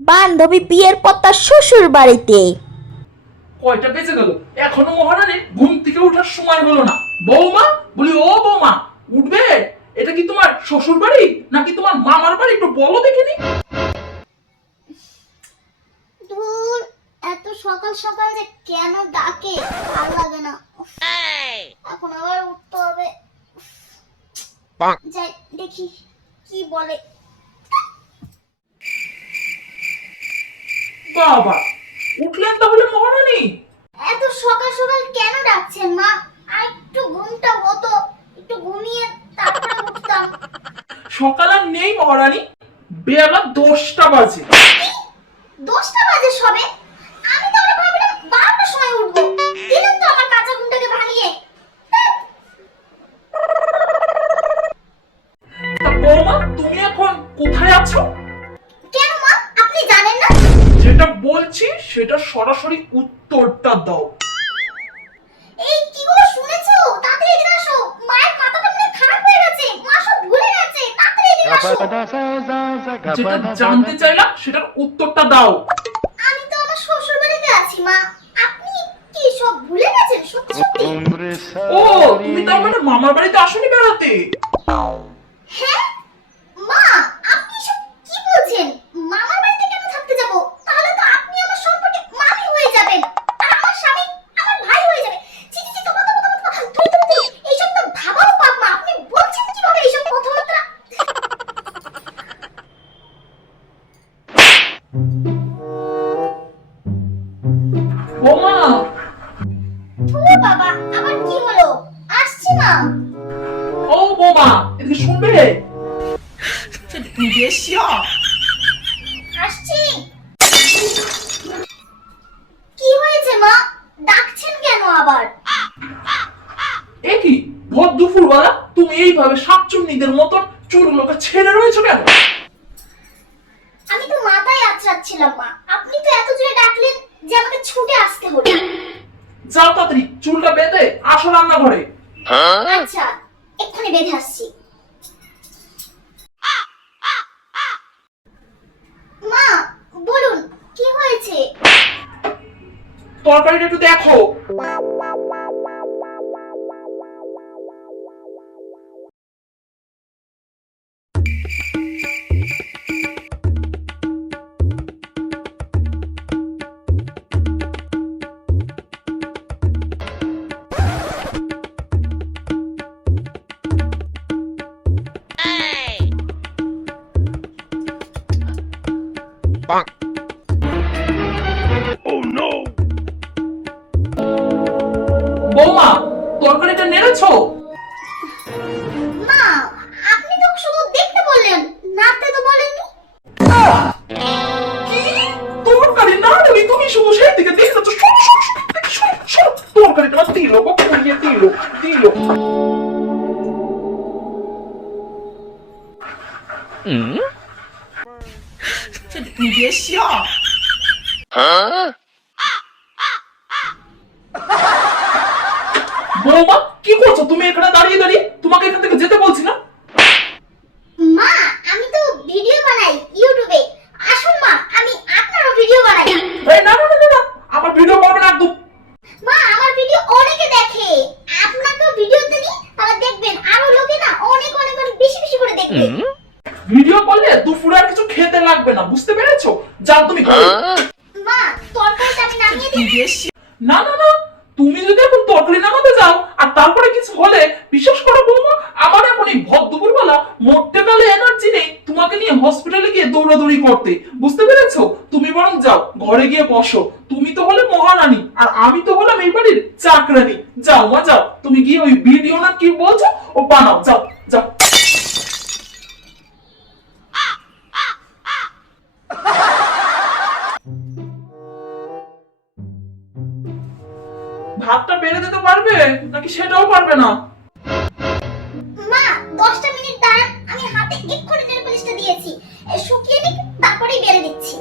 বান্ধবী বিয়ের পর তার শ্বশুর বাড়িতে। কয়টা বেজে গেল? এখনও মহারানীর ঘুম থেকে ওঠার সময় হলো না। বৌমা? বলি ও বৌমা উঠবে? এটা কি তোমার শ্বশুর বাড়ি? নাকি তোমার মামার বাড়ি? একটু বলো দেখিনি ধুর এত সকাল সকাল যে কেন ডাকে? ভালো লাগে না। এখন আবার উঠতে হবে। যাই দেখি কি বলে। বাবা উঠলেন তাহলে মহারানী? এত সকাল সকাল কেন ডাকছেন মা? আর একটু ঘুমটা হতো একটু ঘুমিয়ে তারপরে উঠতাম। সকাল আর নেই মহারানী বেলা দশটা বাজে। সেটা সরাসরি উত্তরটা দাও। এই কি গো শুনেছো? তাড়াতাড়ি এদিকে আসো। মায়ের মাথাটা মনে খারাপ হয়ে গেছে। মা সব ভুলে গেছে। তাড়াতাড়ি এদিকে আসো। যেটা জানতে চাইলাম সেটার উত্তরটা দাও। আমি তো আমার শ্বশুর বাড়িতে আছি মা। আপনি কি সব ভুলে গেছেন? সত্যি সত্যি? ও তুমি তার মানে মামার বাড়িতে আসনি বেড়াতে? হ্যাঁ? এদিকে শুনবে তুমি এসিয়া আসছি কি হয়েছে মা ডাকছেন কেন আবার এ কি ভর দুপুরবেলা তুমি এইভাবে মতন চুলগুলোকে ছেড়ে রয়েছো কেন আমি তো মাথায় আছড়াচ্ছিলাম মা আপনি তো এত জোরে ডাকলেন যে আমাকে ছুটে আসতে হলো যাও তাড়াতাড়ি চুলটা বেঁধে আসো রান্নাঘরে আচ্ছা এক্ষুনি বেঁধে আসছি মা বলুন কি হয়েছে তরকারিটা একটু দেখো। বৌমা নেড়েছো মা আপনি তো শুধু দেখতে বললেন নাড়তে তো বলেননি। কি? তরকারি না দিলি তুমি শুধু সেই দিকে দেখে যাচ্ছ। সর, দেখি, সর সর তরকারিটা আমার দিল কখন গিয়ে দিল দিল তুমি এসিয়া বৌমা কি করছ তুমি এখানে দাঁড়িয়ে দাঁড়িয়ে তোমাকে এখান থেকে যেতে বলছি না? মা আমি তো ভিডিও বানাই ইউটিউবে। আসুন মা আমি আপনারও ভিডিও বানাই। এই না না না না, আমার ভিডিও করবে না একদম। মা আমার ভিডিও অনেকে দেখে। আপনাকেও ভিডিওতে নি তাহলে দেখবেন আরও লোকে না অনেক অনেক অনেক বেশি বেশি করে দেখবে। ভিডিও করলে দুপুরে আর কিছু খেতে লাগবে না বুঝতে পেরেছ? যাও তুমি মা তরকারিটা আমি নামিয়ে দিই। না না না তুমি যদি এখন তরকারি নামাতে যাও আর তারপরে কিছু হলে বিশ্বাস করো বৌমা আমার এখন এই ভর দুপুরবেলা মরতে গেলে এনার্জি নেই তোমাকে নিয়ে হসপিটালে গিয়ে দৌড়াদৌড়ি করতে। বুঝতে পেরেছ? তুমি বরং যাও, ঘরে গিয়ে বসো। তুমি তো হলে মহারানী, আর আমি তো হলাম এই বাড়ির চাকরানি। যাও মা, যাও। তুমি গিয়ে ওই ভিডিও না কি বলছো? ও বানাও, যাও যাও। ভাতটা বেড়ে দিতে পারবে? নাকি সেটাও পারবে না? মা, দশটা মিনিট দাঁড়ান। আমি হাতে এক্ষুনি নেল পলিশটা দিয়েছি। শুকিয়ে নিক তারপরেই বেড়ে দিচ্ছি।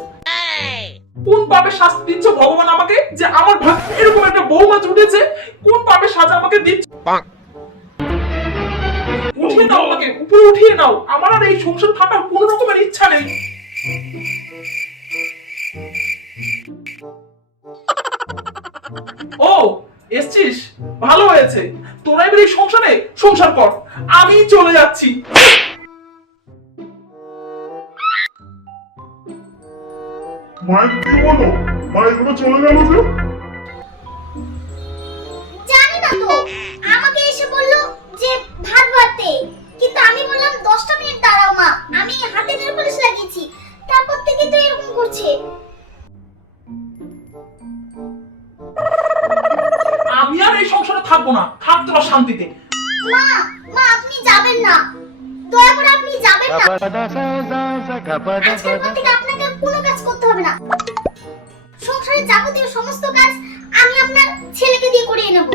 কোন পাপে শাস্তি দিচ্ছ ভগবান আমাকে? যে আমার ভাগ্যে এরকম একটা বৌমা জুটেছে কোন পাপে সাজা আমাকে দিচ্ছ? উঠিয়ে নাও আমাকে উপরে উঠিয়ে নাও। আমার আর এই সংসার খাটার কোন রকমের ইচ্ছা নেই। ও এসছিস? ভালো হয়েছে। তোরা এবার এই সংসারে সংসার কর। আমি চলে যাচ্ছি। মায়ের কি বলো? মা এগুলো চলে গেল যে? জানি না তো। আমাকে এসে বলল যে ভাত বাড়তে। কিন্তু আমি বললাম দশটা মিনিট দাঁড়াও মা। আমি হাতে নেল পলিশ লাগিয়েছি। তারপর থেকে তো এরকম করছে। আমি আর এই সংসারে থাকব না। থাক তোরা শান্তিতে। মা মা আপনি যাবেন না। দয়া করে আপনি যাবেন না। আজকের পর থেকে কোনো কাজ করতে হবে না। সংসারে যাবতীয় সমস্ত কাজ আমি আপনার ছেলেকে দিয়ে করিয়ে নেব।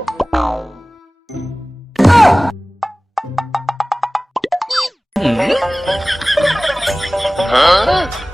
Huh?